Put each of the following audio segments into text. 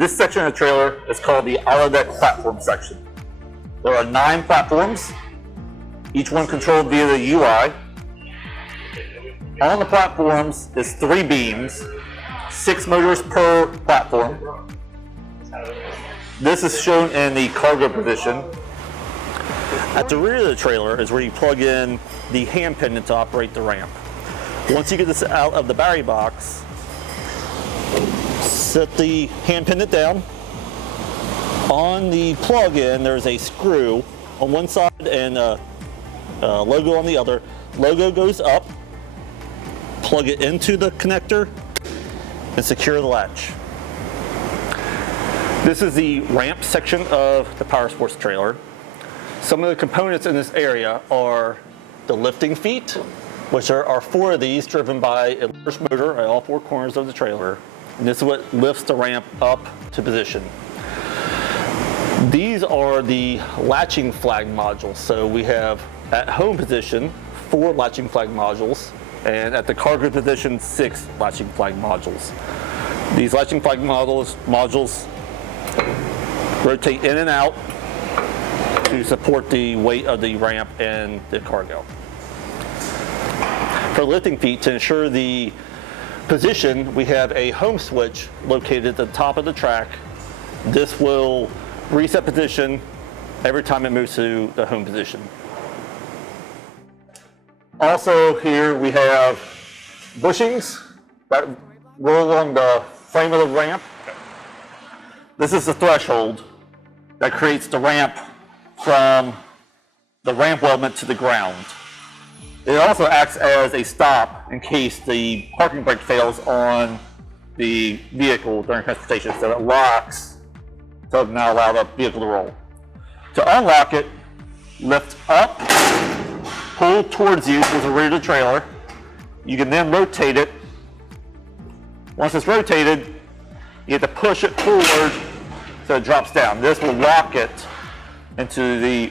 This section of the trailer is called the auto deck platform section. There are 9 platforms, each one controlled via the UI. On the platforms is 3 beams, 6 motors per platform. This is shown in the cargo position. At the rear of the trailer is where you plug in the hand pendant to operate the ramp. Once you get this out of the battery box, set the hand pendant down. On the plug-in, there's a screw on one side and a logo on the other. Logo goes up, plug it into the connector, and secure the latch. This is the ramp section of the Powersports trailer. Some of the components in this area are the lifting feet, which are 4 of these driven by a large motor at all 4 corners of the trailer. And this is what lifts the ramp up to position. These are the latching flag modules. So we have at home position 4 latching flag modules, and at the cargo position 6 latching flag modules. These latching flag modules rotate in and out to support the weight of the ramp and the cargo. For lifting feet, to ensure the position, we have a home switch located at the top of the track. This will reset position every time it moves to the home position. Also here we have bushings that roll along the frame of the ramp. This is the threshold that creates the ramp from the ramp weldment to the ground. It also acts as a stop in case the parking brake fails on the vehicle during transportation, so it locks to not allow the vehicle to roll. To unlock it, lift up, pull towards you towards the rear of the trailer. You can then rotate it. Once it's rotated, you have to push it forward so it drops down. This will lock it into the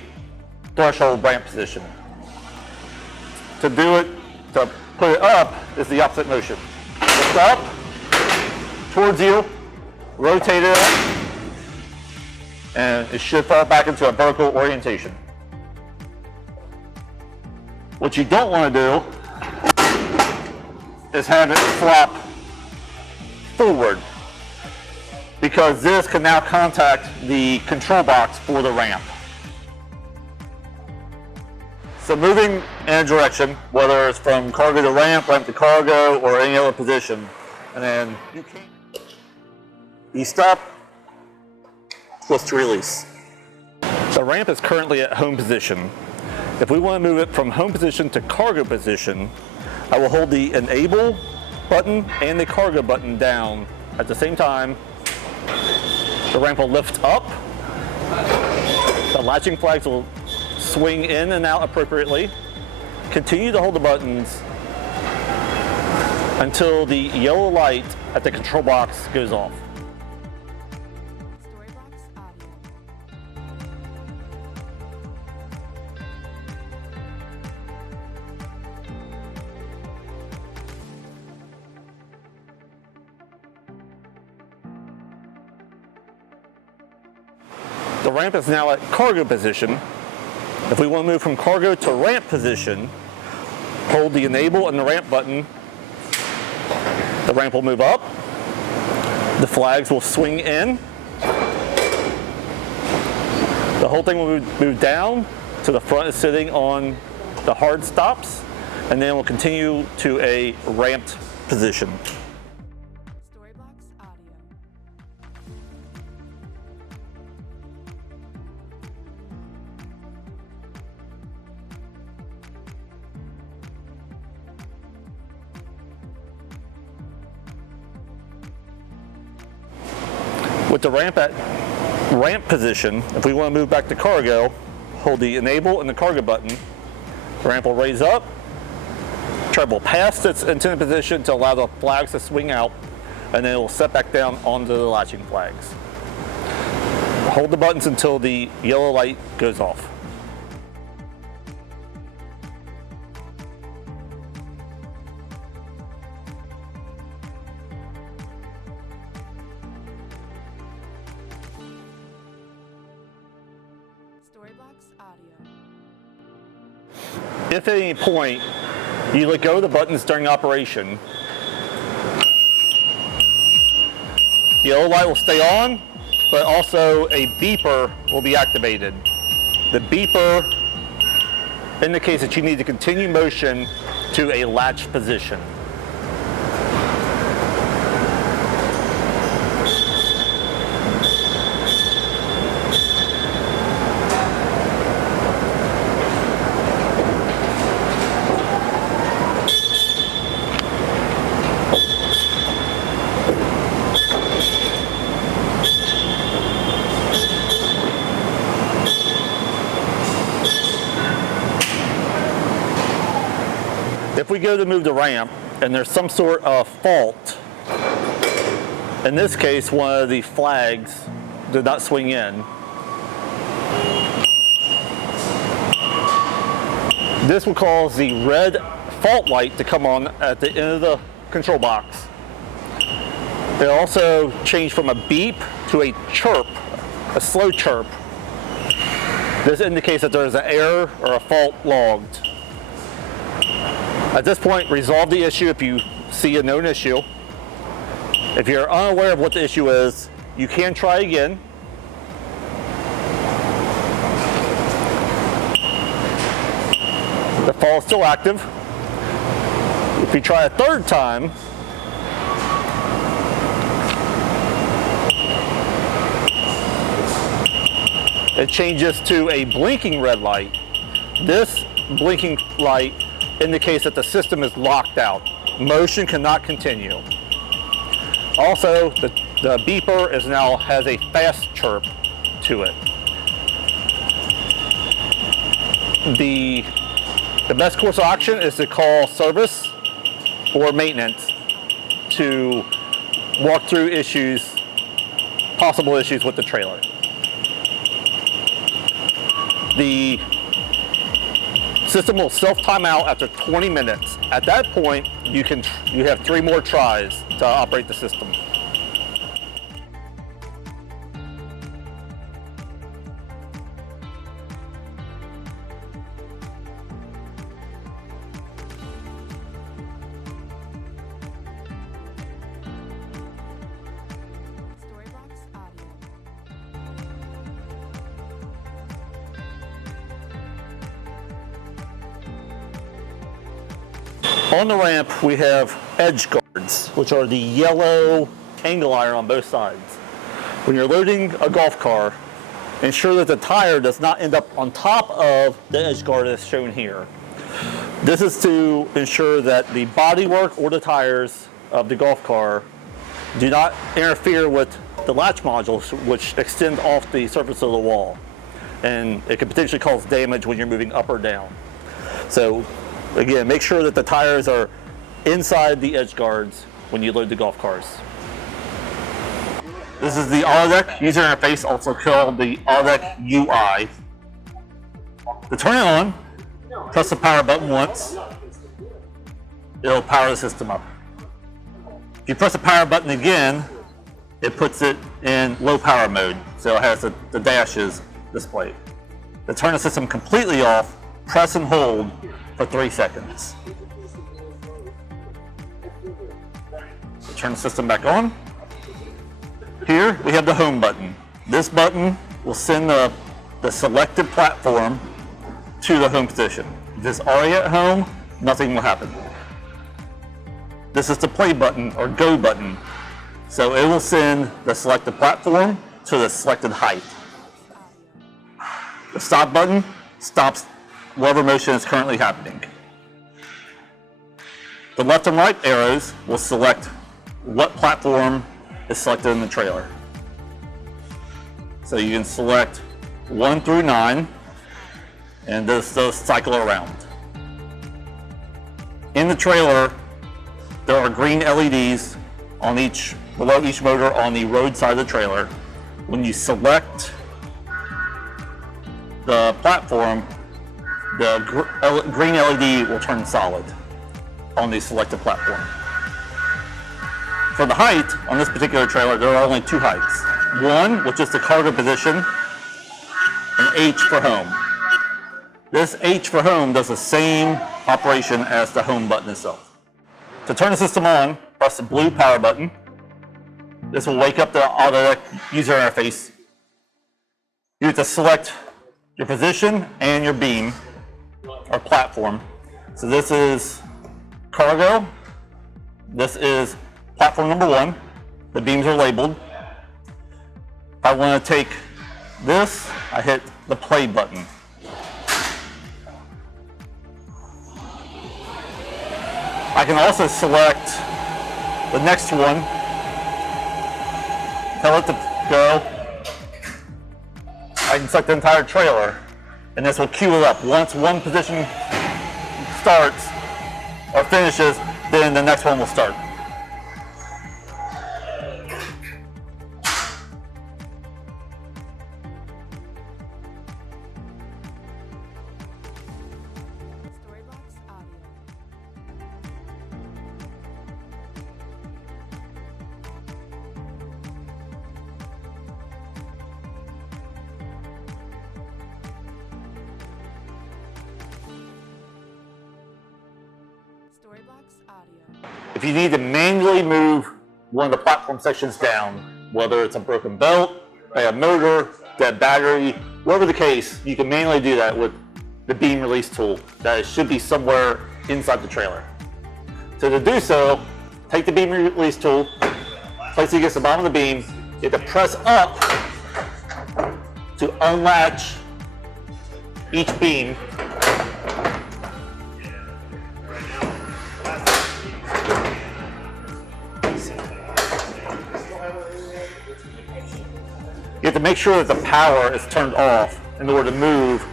threshold ramp position. To do it, to put it up, is the opposite motion. Lift up, towards you, rotate it up, and it should fall back into a vertical orientation. What you don't want to do is have it flop forward, because this can now contact the control box for the ramp. So moving in a direction, whether it's from cargo to ramp, ramp to cargo, or any other position, and then you stop, twist to release. The ramp is currently at home position. If we want to move it from home position to cargo position, I will hold the enable button and the cargo button down at the same time. The ramp will lift up. The latching flags will swing in and out appropriately. Continue to hold the buttons until the yellow light at the control box goes off. The ramp is now at cargo position. If we want to move from cargo to ramp position, hold the enable and the ramp button. The ramp will move up. The flags will swing in. The whole thing will move down to the front is sitting on the hard stops, and then we'll continue to a ramped position. With the ramp at ramp position, if we want to move back to cargo, hold the enable and the cargo button. The ramp will raise up, tread will pass its intended position to allow the flags to swing out, and then it will set back down onto the latching flags. Hold the buttons until the yellow light goes off. If at any point you let go of the buttons during operation, the yellow light will stay on, but also a beeper will be activated. The beeper indicates that you need to continue motion to a latch position. If we go to move the ramp and there's some sort of fault, in this case one of the flags did not swing in, this will cause the red fault light to come on at the end of the control box. It'll also change from a beep to a chirp, a slow chirp. This indicates that there is an error or a fault logged. At this point, resolve the issue if you see a known issue. If you're unaware of what the issue is, you can try again. The fault is still active. If you try a third time, it changes to a blinking red light. This blinking light indicates that the system is locked out. Motion cannot continue. Also, the beeper now has a fast chirp to it. The best course of action is to call service or maintenance to walk through issues, possible issues with the trailer. The system will self-time out after 20 minutes. At that point, you have 3 more tries to operate the system. On the ramp, we have edge guards, which are the yellow angle iron on both sides. When you're loading a golf car, ensure that the tire does not end up on top of the edge guard as shown here. This is to ensure that the bodywork or the tires of the golf car do not interfere with the latch modules, which extend off the surface of the wall. And it could potentially cause damage when you're moving up or down. So again, make sure that the tires are inside the edge guards when you load the golf cars. This is the AutoDeck user interface, also called the AutoDeck UI. To turn it on, press the power button once. It'll power the system up. If you press the power button again, it puts it in low power mode, so it has the dashes displayed. To turn the system completely off, press and hold for 3 seconds. Turn the system back on. Here we have the home button. This button will send the selected platform to the home position. If it's already at home, nothing will happen. This is the play button or go button. So it will send the selected platform to the selected height. The stop button stops whatever motion is currently happening. The left and right arrows will select what platform is selected in the trailer. So you can select 1 through 9 and those cycle around. In the trailer, there are green LEDs on below each motor on the road side of the trailer. When you select the platform, the green LED will turn solid on the selected platform. For the height, on this particular trailer, there are only 2 heights. One, which is the cargo position, and H for home. This H for home does the same operation as the home button itself. To turn the system on, press the blue power button. This will wake up the Autodeck user interface. You have to select your position and your beam or platform. So this is cargo. This is platform number 1. The beams are labeled. If I want to take this, I hit the play button. I can also select the next one, tell it to go. I can select the entire trailer, and this will queue it up. Once one position starts or finishes, then the next one will start. If you need to manually move one of the platform sections down, whether it's a broken belt, a motor, dead battery, whatever the case, you can manually do that with the beam release tool that should be somewhere inside the trailer. So to do so, take the beam release tool, place it against the bottom of the beam, you have to press up to unlatch each beam. You have to make sure that the power is turned off in order to move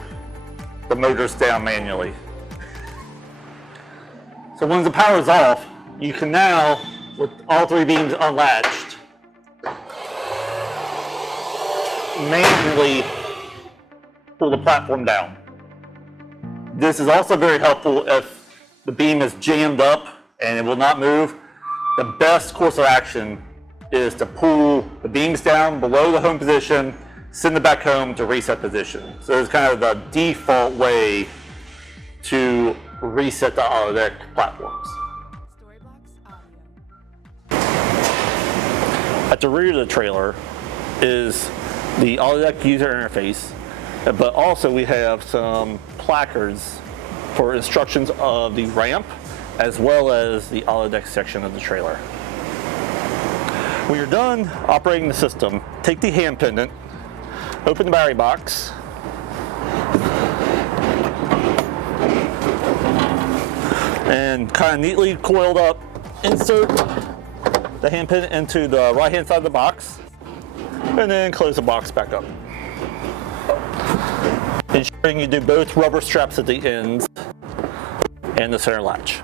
the motors down manually. So when the power is off, you can now, with all 3 beams unlatched, manually pull the platform down. This is also very helpful if the beam is jammed up and it will not move. The best course of action is to pull the beams down below the home position, send it back home to reset position. So it's kind of the default way to reset the Autodeck platforms. At the rear of the trailer is the Autodeck user interface, but also we have some placards for instructions of the ramp as well as the Autodeck section of the trailer. When you're done operating the system, take the hand pendant, open the battery box, and kind of neatly coiled up, insert the hand pendant into the right hand side of the box, and then close the box back up. Ensuring you do both rubber straps at the ends and the center latch.